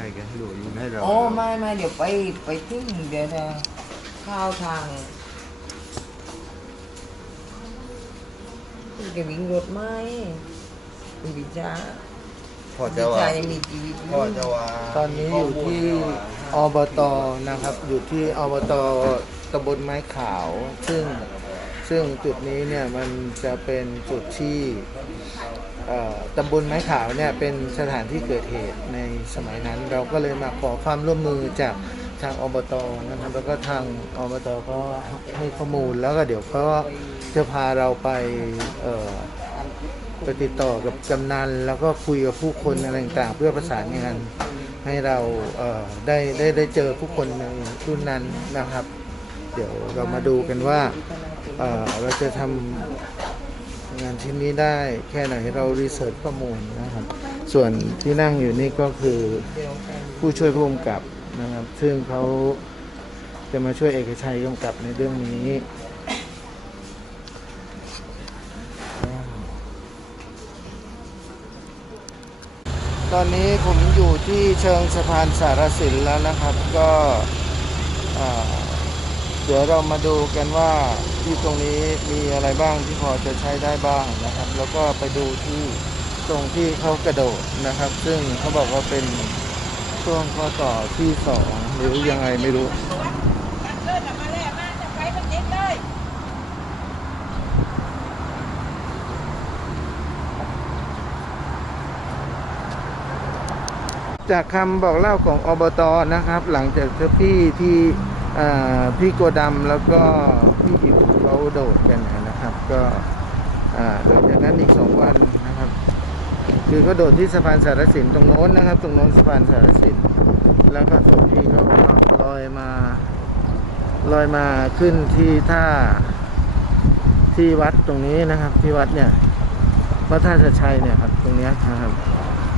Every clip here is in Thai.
รกันให้ดูอยู่ให้เราโอ้ไม่ไม่เดี๋ยวไปไปทิ้งเดี๋ยวจะเข้าวทางคุณจะวิ่งรถไหมคุณพิจาพอพิจะว่าจายังมีชีวิตอยู่พอจะว่าตอนนี้อยู่ที่อบตนะครับ อยู่ที่อบตตำบลไม้ขาว ซึ่งซึ่งจุดนี้เนี่ยมันจะเป็นจุดที่เอ่อ ตำบลไม้ขาวเนี่ยเป็นสถานที่เกิดเหตุในสมัยนั้น เราก็เลยมาขอความร่วมมือจากทางอบตนะครับแล้วก็ทางอบตก็ให้ข้อมูลแล้วก็เดี๋ยวก็จะพาเราไปไปติดต่อกับกำนันแล้วก็คุยกับผู้คนอะไรต่างๆเพื่อประสานงานให้เราเได้ได้ได้เจอผู้คนในรุ่นนั้นนะครับ เดี๋ยวเรามาดูกันว่าเเราจะทำ งานชิ้นนี้ได้แค่ไหนเรารีเสิร์ชข้อมูลนะครับ ส่วนที่นั่งอยู่นี่ก็คือผู้ช่วยผู้กำกับนะครับ ซึ่งเขาจะมาช่วยเอกชัยกำกับในเรื่องนี้ตอนนี้ผมอยู่ที่เชิงสะพานสารสินแล้วนะครับ ก็อ่า เดี๋ยวเรามาดูกันว่าที่ตรงนี้มีอะไรบ้างที่พอจะใช้ได้บ้างนะครับ แล้วก็ไปดูที่ตรงที่เขากระโดดนะครับ ซึ่งเขาบอกว่าเป็นช่วงข้อต่อที่สองหรือยังไงไม่รู้จากคำบอกเล่าของอบตนะครับ หลังจากที่พี่ที่ พี่โกดำแล้วก็พี่อิ๋วเขาโดดกันนะครับ ก็หลังจากนั้นอีกสองวันนะครับ คือเขาโดดที่สะพานสารสินตรงโน้นนะครับ ตรงโน้นสะพานสารสินแล้วก็ส่วนพี่เขาก็ลอยมาลอยมาขึ้นที่ท่าที่วัดตรงนี้นะครับ ที่วัดเนี่ยวัดท่าชัดชัยเนี่ยครับ ตรงนี้นะครับ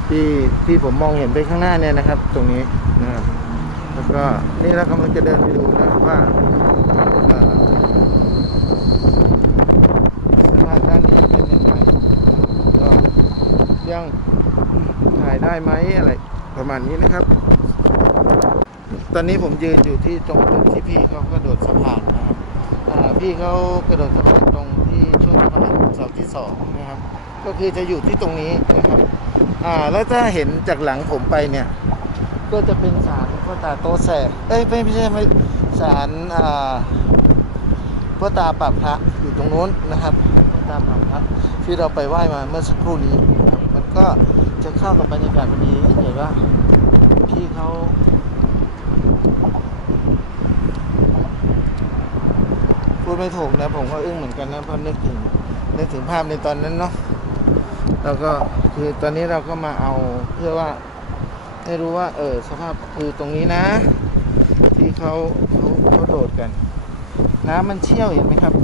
ที่ที่ผมมองเห็นไปข้างหน้าเนี่ยนะครับ ตรงนี้นะครับ แล้วก็นี่เรากำลังจะเดินไปดูนะว่าสภาพด้านนี้เป็นยังไงก็ยังถ่ายได้ไหมอะไรประมาณนี้นะครับ ตอนนี้ผมยืนอยู่ที่ตรงจุดที่พี่เขากระโดดสะพานนะครับพี่เขากระโดดสะพานตรงที่ช่วงสะพานเสาที่สองนะครับ ก็คือจะอยู่ที่ตรงนี้นะครับ อ่า แล้วถ้าเห็นจากหลังผมไปเนี่ย ก็จะเป็นศาลพ่อตาโตแสกเอ้ยไม่ไม่ใช่ไม่ศาลอ่าพ่อตาปากพระอยู่ตรงโน้นนะครับพ่อตาปากพระที่เราไปไหว้มาเมื่อสักครู่นี้นะครับมันก็จะเข้ากับบรรยากาศพอดีเห็นว่าพี่เขาพูดไม่ถูกนะผมก็อึ้งเหมือนกันนะเพราะนึกถึงนึกถึงภาพในตอนนั้นเนาะแล้วก็คือตอนนี้เราก็มาเอาเพื่อว่า ให้รู้ว่า เออสภาพคือตรงนี้นะ ที่เขาเขาเขาโดดกัน น้ำมันเชี่ยวเห็นไหมครับ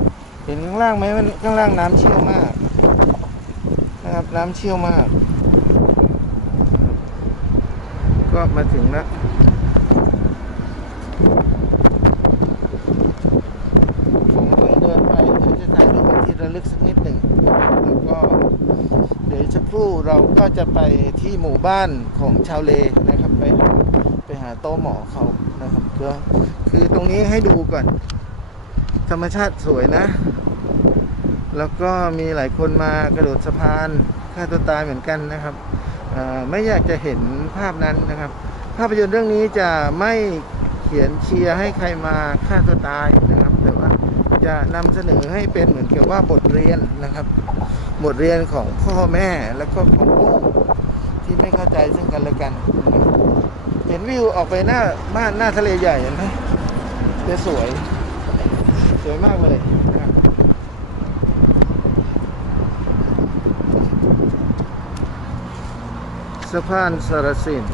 เห็นข้างล่างไหมมันข้างล่างน้ำเชี่ยวมาก นะครับน้ำเชี่ยวมาก ก็มาถึงแล้วผมต้องเดินไปเพื่อจะถ่ายรูปที่ระลึกสักนิดหนึ่ง แล้วก็เดี๋ยวสักค รู่ เราก็จะไปที่หมู่บ้านของชาวเลนะครับ ไปไปหาโต๊ะหมอเขานะครับก็คือตรงนี้ให้ดูก่อน ธรรมชาติสวยนะ แล้วก็มีหลายคนมากระโดดสะพานฆ่าตัวตายเหมือนกันนะครับไม่อยากจะเห็นภาพนั้นนะครับ ภาพยนตร์เรื่องนี้จะไม่เขียนเชียร์ให้ใครมาฆ่าตัวตายนะครับ แต่ว่าจะนำเสนอให้เป็นเหมือนกับว่าบทเรียนนะครับ บทเรียนของพ่อแม่แล้วก็ของลูกที่ไม่เข้าใจซึ่งกันและกัน เห็นวิวออกไปหน้าบ้านหน้าทะเลใหญ่เห็นไหมจะสวย สวยมากเลยนะครับสะพานสารสิน